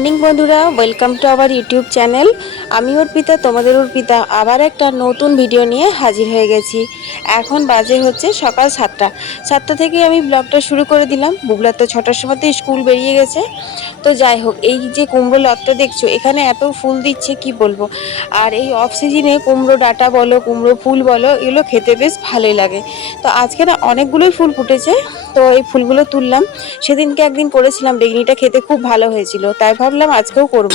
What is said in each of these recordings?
Morning বন্ধুরা welcome to our YouTube channel আমি অর্পিতা, তোমাদের অর্পিতা, আবার একটা নতুন ভিডিও নিয়ে হাজির হয়ে গেছি। এখন বাজে হচ্ছে সকাল সাতটা। সাতটা থেকে আমি ব্লগটা শুরু করে দিলাম। বুবলার তো ছটার সময় তো স্কুল বেরিয়ে গেছে। তো যাই হোক, এই যে কুমড়ো লতটা দেখছ, এখানে এত ফুল দিচ্ছে, কি বলব? আর এই অফ সিজনে কুমড়ো ডাটা বলো, কুমড়ো ফুল বলো, এগুলো খেতে বেশ ভালোই লাগে। তো আজকে না অনেকগুলোই ফুল ফুটেছে। তো এই ফুলগুলো তুললাম। সেদিনকে একদিন করেছিলাম, বেগনিটা খেতে খুব ভালো হয়েছিল। তাই ভাবলাম আজকেও করব।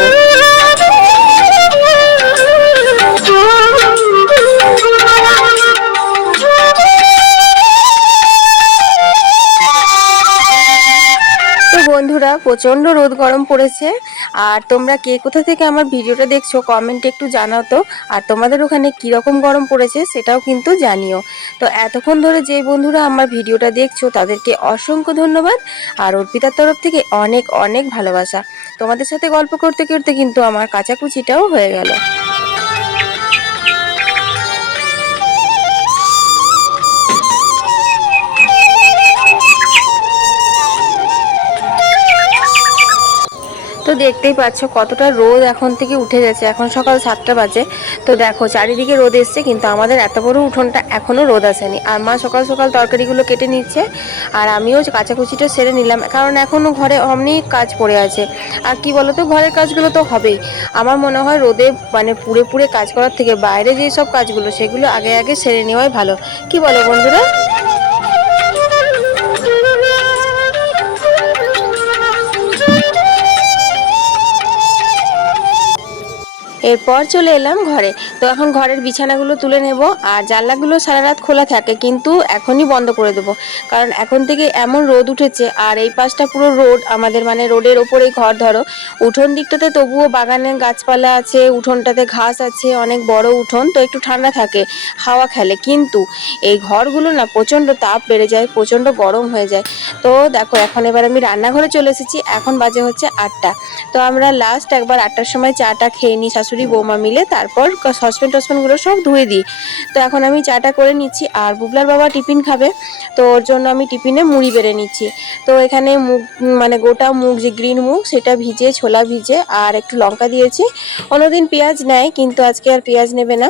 বন্ধুরা, প্রচণ্ড রোদ গরম পড়েছে। আর তোমরা কে কোথা থেকে আমার ভিডিওটা দেখছ কমেন্টে একটু জানাও তো। আর তোমাদের ওখানে কীরকম গরম পড়েছে সেটাও কিন্তু জানিও। তো এতক্ষণ ধরে যে বন্ধুরা আমার ভিডিওটা দেখছ, তাদেরকে অসংখ্য ধন্যবাদ। আর অর্পিতার তরফ থেকে অনেক অনেক ভালোবাসা। তোমাদের সাথে গল্প করতে করতে কিন্তু আমার কাচাকুচিটাও হয়ে গেল। তো দেখতেই পাচ্ছ কতটা রোদ এখন থেকে উঠে গেছে। এখন সকাল সাতটা বাজে। তো দেখো, চারিদিকে রোদ এসছে, কিন্তু আমাদের এত বড় উঠোনটা এখনও রোদ আসেনি। আর মা সকাল সকাল তরকারিগুলো কেটে নিচ্ছে, আর আমিও কাচাকুচিটা সেরে নিলাম, কারণ এখনও ঘরে অমনি কাজ পড়ে আছে। আর কি বলতো, ঘরের কাজগুলো তো হবেই। আমার মনে হয় রোদে মানে পুড়ে পুড়ে কাজ করার থেকে বাইরে যেই সব কাজগুলো, সেগুলো আগে আগে সেরে নেওয়াই ভালো। কি বলো বন্ধুরা? এরপর চলে এলাম ঘরে। তো এখন ঘরের বিছানাগুলো তুলে নেব আর জানলাগুলো সারা রাত খোলা থাকে, কিন্তু এখনই বন্ধ করে দেবো। কারণ এখন থেকে এমন রোদ উঠেছে আর এই পাশটা পুরো রোড, আমাদের মানে রোডের ওপরেই ঘর ধরো। উঠোন দিকটাতে তবুও বাগানে গাছপালা আছে, উঠোনটাতে ঘাস আছে, অনেক বড় উঠোন, তো একটু ঠান্ডা থাকে, হাওয়া খেলে। কিন্তু এই ঘরগুলো না প্রচণ্ড তাপ বেড়ে যায়, প্রচণ্ড গরম হয়ে যায়। তো দেখো, এখন এবার আমি রান্নাঘরে চলে এসেছি, এখন বাজে হচ্ছে আটটা। তো আমরা লাস্ট একবার আটটার সময় চাটা খেয়ে নিই, শাশুড়ি বৌমা মিলে তারপর সসপেন টসপেনগুলো সব ধুয়ে দিই। তো এখন আমি চাটা করে নিচ্ছি আর বুবলার বাবা টিফিন খাবে, তো ওর জন্য আমি টিফিনে মুড়ি বেড়ে নিচ্ছি। তো এখানে মুগ মানে গোটা মুগ, যে গ্রিন মুগ, সেটা ভিজে, ছোলা ভিজে আর একটু লঙ্কা দিয়েছি। অন্যদিন পেঁয়াজ নেয়, কিন্তু আজকে আর পেঁয়াজ নেবে না।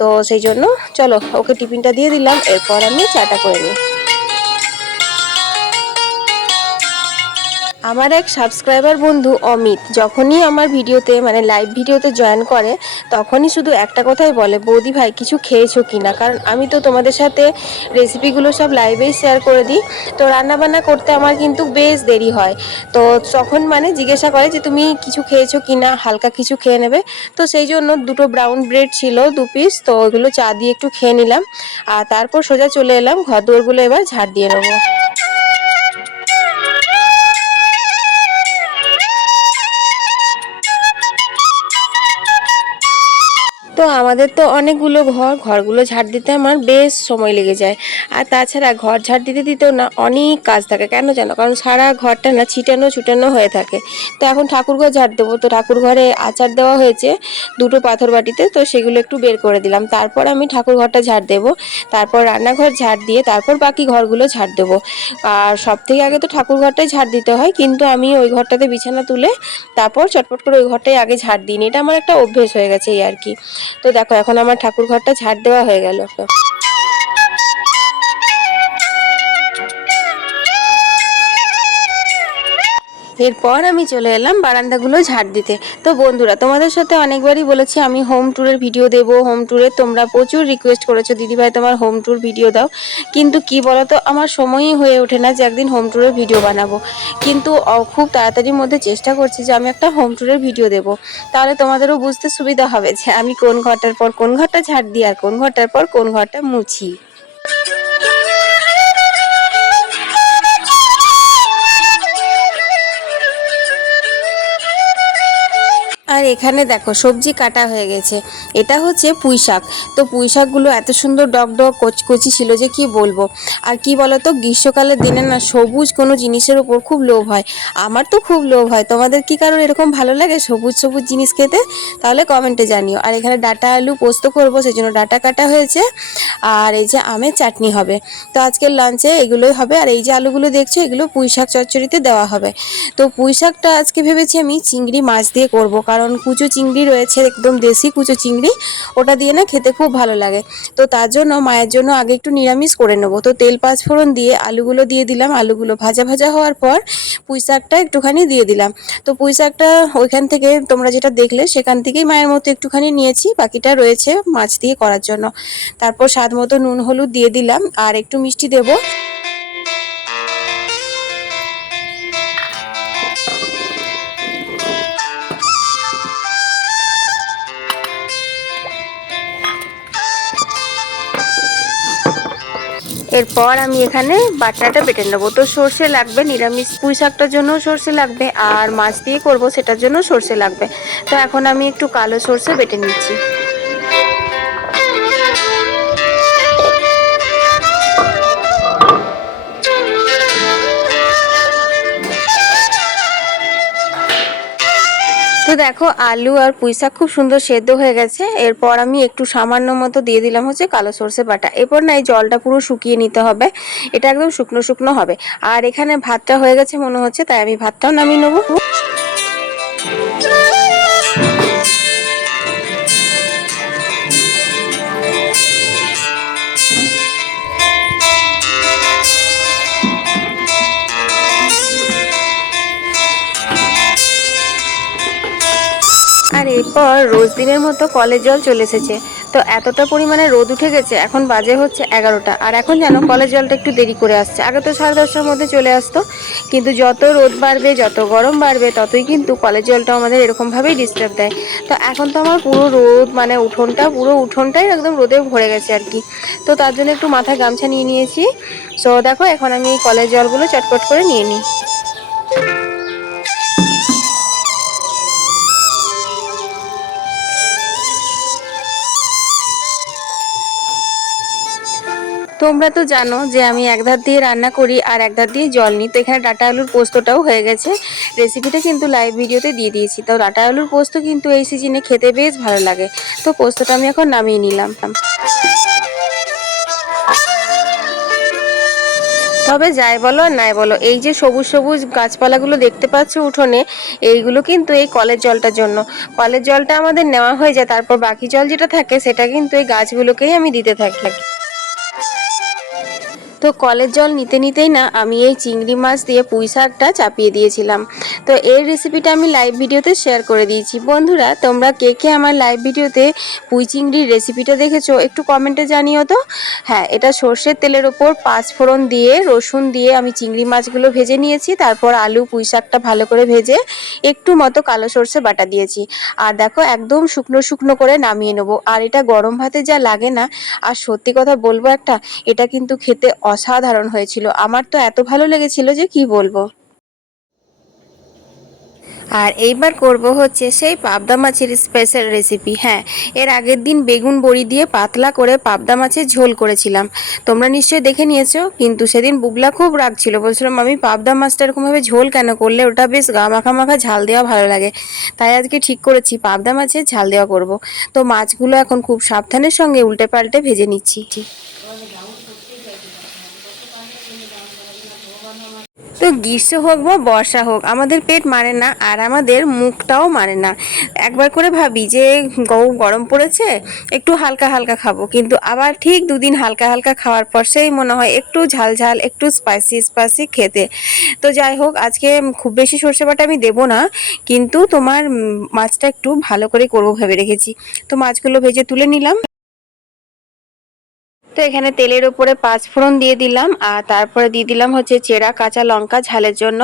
তো সেই জন্য, চলো, ওকে টিফিনটা দিয়ে দিলাম, এরপর আমি চাটা করে নিই। আমার এক সাবস্ক্রাইবার বন্ধু অমিত যখনই আমার ভিডিওতে মানে লাইভ ভিডিওতে জয়েন করে, তখনই শুধু একটা কথাই বলে, বৌদি ভাই, কিছু খেয়েছো কি না কারণ আমি তো তোমাদের সাথে রেসিপিগুলো সব লাইভেই শেয়ার করে দিই। তো রান্নাবান্না করতে আমার কিন্তু বেশ দেরি হয়। তো তখন মানে জিজ্ঞাসা করে যে, তুমি কিছু খেয়েছো কি না হালকা কিছু খেয়ে নেবে? তো সেই জন্য দুটো ব্রাউন ব্রেড ছিল, দু পিস তো ওইগুলো চা দিয়ে একটু খেয়ে নিলাম। আর তারপর সোজা চলে এলাম ঘর দোরগুলো এবার ঝাড় দিয়ে নেব। আমাদের তো অনেকগুলো ঘর, ঘরগুলো ঝাড় দিতে আমার বেশ সময় লেগে যায়। আর তাছাড়া ঘর ঝাড় দিতে দিতেও না অনেক কাজ থাকে, কেন জানো? কারণ সারা ঘরটা না ছিটানো ছুটানো হয়ে থাকে। তো এখন ঠাকুর ঘর ঝাড় দেবো। তো ঠাকুর ঘরে আচার দেওয়া হয়েছে দুটো পাথর বাটিতে, তো সেগুলো একটু বের করে দিলাম। তারপর আমি ঠাকুর ঘরটা ঝাড় দেবো। তারপর রান্নাঘর ঝাড় দিয়ে তারপর বাকি ঘরগুলো ঝাড় দেবো। আর সব থেকে আগে তো ঠাকুর ঘরটাই ঝাড় দিতে হয়, কিন্তু আমি ওই ঘরটাতে বিছানা তুলে তারপর চটপট করে ওই ঘরটাই আগে ঝাড় দিই এটা আমার একটা অভ্যেস হয়ে গেছে এই আর কি। তো দেখো এখন আমার ঠাকুর ঘরটা ঝাড় দেওয়া হয়ে গেল। এরপর আমি চলে এলাম বারান্দাগুলো ঝাড় দিতে। তো বন্ধুরা, তোমাদের সাথে অনেকবারই বলেছি আমি হোম ট্যুরের ভিডিও দেব হোম ট্যুরে তোমরা প্রচুর রিকোয়েস্ট করেছ। দিদিভাই, তোমার হোম ট্যুর ভিডিও দাও। কিন্তু কি বলতো, আমার সময়ই হয়ে ওঠে না যে একদিন হোম ট্যুরের ভিডিও বানাবো। কিন্তু খুব তাড়াতাড়ির মধ্যে চেষ্টা করছি যে আমি একটা হোম ট্যুরের ভিডিও দেব। তাহলে তোমাদেরও বুঝতে সুবিধা হবে যে আমি কোন ঘরটার পর কোন ঘরটা ঝাড় দিই আর কোন ঘরটার পর কোন ঘরটা মুছি। এখানে দেখো সবজি কাটা হয়ে গেছে। এটা হচ্ছে পুঁই শাক। তো পুঁই শাকগুলো এত সুন্দর ডগ ডগ কচি ছিল যে কি বলব? আর কি বলতো, গ্রীষ্মকালের দিনে না সবুজ কোনো জিনিসের উপর খুব লোভ হয়। আমার তো খুব লোভ হয়। তোমাদের কি কারোর এরকম ভালো লাগে সবুজ সবুজ জিনিস খেতে? তাহলে কমেন্টে জানিও। আর এখানে ডাটা আলু পোস্ত করব সেই জন্য ডাটা কাটা হয়েছে। আর এই যে আমের চাটনি হবে। তো আজকের লাঞ্চে এগুলোই হবে। আর এই যে আলুগুলো দেখছ, এগুলো পুঁই শাক চচ্চড়িতে দেওয়া হবে। তো পুঁই শাকটা আজকে ভেবেছি আমি চিংড়ি মাছ দিয়ে করব। কারণ কুচো চিংড়ি রয়েছে, একদম দেশি কুচো চিংড়ি, ওটা দিয়ে না খেতে খুব ভালো লাগে। তো তার জন্য, মায়ের জন্য আগে একটু নিরামিষ করে নেব। তো তেল পাঁচফোড়ন দিয়ে আলুগুলো দিয়ে দিলাম। আলুগুলো ভাজা ভাজা হওয়ার পর পুঁই শাকটা একটুখানি দিয়ে দিলাম। তো পুঁই শাকটা ওইখান থেকে তোমরা যেটা দেখলে, সেখান থেকেই মায়ের মতো একটুখানি নিয়েছি। বাকিটা রয়েছে মাছ দিয়ে করার জন্য। তারপর স্বাদ মতো নুন, হলুদ দিয়ে দিলাম। আর একটু মিষ্টি দেবো। এরপর আমি এখানে বাটনাটা বেটে নেব। তো সর্ষে লাগবে, নিরামিষ পুঁই শাকটার জন্য সর্ষে লাগবে, আর মাছ দিয়ে করব সেটার জন্য সর্ষে লাগবে। তো এখন আমি একটু কালো সর্ষে বেটে নিচ্ছি। দেখো, আলু আর পুঁইশাক খুব সুন্দর সেদ্ধ হয়ে গেছে। এরপর আমি একটু সামান্য মতো দিয়ে দিলাম হচ্ছে কালো সর্ষে বাটা। এরপর না এই জলটা পুরো শুকিয়ে নিতে হবে। এটা একদম শুকনো শুকনো হবে। আর এখানে ভাতটা হয়ে গেছে মনে হচ্ছে, তাই আমি ভাতটাও নামিয়ে নেব। এরপর রোজ দিনের মতো কলের জল চলে এসেছে। তো এতটা পরিমাণে রোদ উঠে গেছে, এখন বাজে হচ্ছে এগারোটা। আর এখন যেন কলের জলটা একটু দেরি করে আসছে। আগে তো সাড়ে দশটার মধ্যে চলে আসতো, কিন্তু যত রোদ বাড়বে, যত গরম বাড়বে, ততই কিন্তু কলের জলটা আমাদের এরকমভাবেই ডিস্টার্ব দেয়। তো এখন তো আমার পুরো রোদ মানে উঠোনটা, পুরো উঠোনটাই একদম রোদে ভরে গেছে আর কি। তো তার জন্য একটু মাথায় গামছা নিয়ে নিয়েছি। সো দেখো এখন আমি এই কলের জলগুলো চটপট করে নিয়ে নিই। তোমরা তো জানো যে আমি এক ধার দিয়ে রান্না করি আর এক ধার দিয়ে জল নিই। তো এখানে ডাটা আলুর পোস্তটাও হয়ে গেছে। রেসিপিটা কিন্তু লাইভ ভিডিওতে দিয়ে দিয়েছি। তো ডাটা আলুর পোস্ত কিন্তু এই সিজনে খেতে বেশ ভালো লাগে। তো পোস্তটা আমি এখন নামিয়ে নিলাম। তবে যাই বলো আর নাই বলো, এই যে সবুজ সবুজ গাছপালাগুলো দেখতে পাচ্ছ উঠোনে, এইগুলো কিন্তু এই কলের জলটার জন্য। কলের জলটা আমাদের নেওয়া হয়ে যায়, তারপর বাকি জল যেটা থাকে, সেটা কিন্তু এই গাছগুলোকেই আমি দিতে থাকি। তো কলের জল নিতে নিতেই না আমি এই চিংড়ি মাছ দিয়ে পুঁই শাকটা চাপিয়ে দিয়েছিলাম। তো এই রেসিপিটা আমি লাইভ ভিডিওতে শেয়ার করে দিয়েছি। বন্ধুরা, তোমরা কে কে আমার লাইভ ভিডিওতে পুঁই চিংড়ির রেসিপিটা দেখেছ, একটু কমেন্টে জানিও তো। হ্যাঁ এটা সর্ষের তেলের ওপর পাঁচ ফোড়ন দিয়ে, রসুন দিয়ে আমি চিংড়ি মাছগুলো ভেজে নিয়েছি, তারপর আলু, পুঁই শাকটা ভালো করে ভেজে একটু মতো কালো সর্ষে বাটা দিয়েছি। আর দেখো, একদম শুকনো শুকনো করে নামিয়ে নেব। আর এটা গরম ভাতে যা লাগে না, আর সত্যি কথা বলব একটা, এটা কিন্তু খেতে অসাধারণ হয়েছিল। আমার তো এত ভালো লেগেছিল যে কি বলব। আর এইবার করব হচ্ছে সেই পাবদা মাছের স্পেশাল রেসিপি হ্যাঁ এর আগের দিন বেগুন বড়ি দিয়ে পাতলা করে পাবদা মাছের ঝোল করেছিলাম। তোমরা নিশ্চয়ই দেখে নিয়েছো, কিন্তু সেদিন বুগলা খুব রাগ ছিল। বলছিলাম আমি পাবদা মাছটা এরকমভাবে ঝোল কেন করলে? ওটা বেশ গা মাখা মাখা ঝাল দেওয়া ভালো লাগে। তাই আজকে ঠিক করেছি, পাবদা মাছের ঝাল দেওয়া করব। তো মাছগুলো এখন খুব সাবধানের সঙ্গে উল্টে পাল্টে ভেজে নিচ্ছি। তো গ্রীষ্ম হোক বা বর্ষা হোক, আমাদের পেট মানে না আর আমাদের মুখটাও মানে না। একবার করে ভাবি যে গরম পড়েছে, একটু হালকা হালকা খাব। কিন্তু আবার ঠিক দুদিন হালকা হালকা খাওয়ার পর সেই মনে হয় একটু ঝাল ঝাল, একটু স্পাইসি স্পাইসি খেতে। তো যাই হোক, আজকে খুব বেশি সর্ষে বাটা আমি দেবো না, কিন্তু তোমার মাছটা একটু ভালো করে করব ভেবে রেখেছি। তো মাছগুলো ভেজে তুলে নিলাম। তো এখানে তেলের উপরে পাঁচ ফোড়ন দিয়ে দিলাম, আর তারপরে দিয়ে দিলাম হচ্ছে চেরা, কাঁচা লঙ্কা ঝালের জন্য।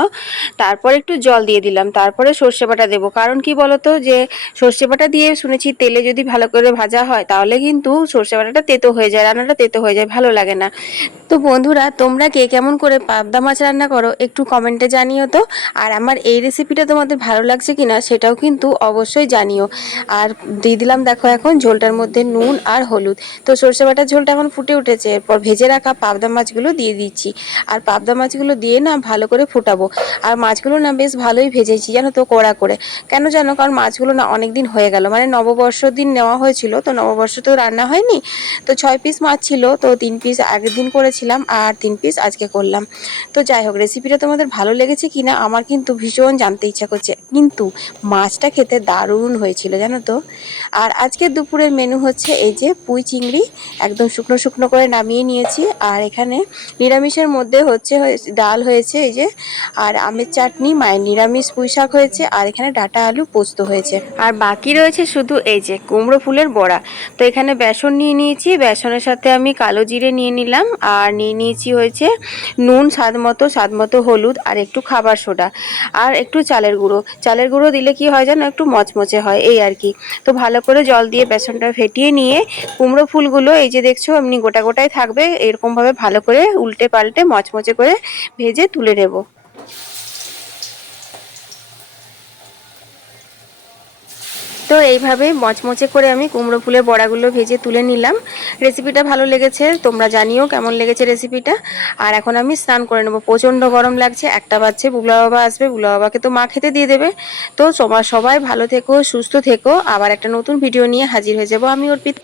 তারপর একটু জল দিয়ে দিলাম, তারপরে সর্ষে বাটা দেবো। কারণ কি বলতো যে, সর্ষে বাটা দিয়ে শুনেছি তেলে যদি ভালো করে ভাজা হয়, তাহলে কিন্তু সর্ষে বাটাটা তেতো হয়ে যায়, রান্নাটা তেতো হয়ে যায়, ভালো লাগে না। তো বন্ধুরা, তোমরা কে কেমন করে পাবদা মাছ রান্না করো, একটু কমেন্টে জানিও তো। আর আমার এই রেসিপিটা তোমাদের ভালো লাগছে কিনা, সেটাও কিন্তু অবশ্যই জানিও। আর দিয়ে দিলাম দেখো এখন ঝোলটার মধ্যে নুন আর হলুদ। তো সর্ষে বাটার ঝোলটা এখন ফুটে উঠেছে। এরপর ভেজে রাখা পাবদা মাছগুলো দিয়ে দিচ্ছি। আর পাবদা মাছগুলো দিয়ে না ভালো করে ফুটাবো। আর মাছগুলো না বেশ ভালোই ভেজেছি, জানো তো, কড়া করে। কেন জানো? কারণ মাছগুলো না অনেক দিন হয়ে গেল। মানে নববর্ষ দিন নেওয়া হয়েছিল, তো নববর্ষ তো রান্না হয়নি। তো ছয় পিস মাছ ছিল, তো তিন পিস আগের দিন করেছিলাম আর তিন পিস আজকে করলাম। তো যাই হোক রেসিপিটা তোমাদের ভালো লেগেছে কিনা আমার কিন্তু ভীষণ জানতে ইচ্ছা করছে। কিন্তু মাছটা খেতে দারুণ হয়েছিল, জানো তো। আর আজকে দুপুরের মেনু হচ্ছে এই যে পুঁই চিংড়ি, একদম শুকনো শুকনো করে নামিয়ে নিয়েছি। আর এখানে নিরামিষের মধ্যে হচ্ছে ডাল হয়েছে এই যে, আর আমের চাটনি, মায়ের নিরামিষ পুঁই শাক হয়েছে, আর এখানে ডাটা আলু পোস্ত হয়েছে। আর বাকি রয়েছে শুধু এই যে কুমড়ো ফুলের বড়া। তো এখানে বেসন নিয়ে নিয়েছি, বেসনের সাথে আমি কালো জিরে নিয়ে নিলাম, আর নিয়ে নিয়েছি হয়েছে নুন, স্বাদ মতো স্বাদ মতো হলুদ, আর একটু খাবার সোডা, আর একটু চালের গুঁড়ো। চালের গুঁড়ো দিলে কি হয় জানো, একটু মচমচে হয়, এই আর কি। তো ভালো করে জল দিয়ে বেসনটা ফেটিয়ে নিয়ে কুমড়ো ফুলগুলো, এই যে দেখছ, এমনি গোটা গোটাই থাকবে এরকমভাবে ভালো করে উল্টে পাল্টে মচমচে করে ভেজে তুলে নেব। তো এইভাবে মচমচে করে আমি কুমড়ো ফুলের বড়াগুলো ভেজে তুলে নিলাম। রেসিপিটা ভালো লেগেছে, তোমরা জানিও কেমন লেগেছে রেসিপিটা। আর এখন আমি স্নান করে নেব। প্রচণ্ড গরম লাগছে, একটা বাচ্চে বুগলা বাবা আসবে বুগলা বাবাকে তো মা খেতে দিয়ে দেবে। তো সবাই ভালো থেকো, সুস্থ থেকো। আবার একটা নতুন ভিডিও নিয়ে হাজির হয়ে যাব আমি অর্পিত।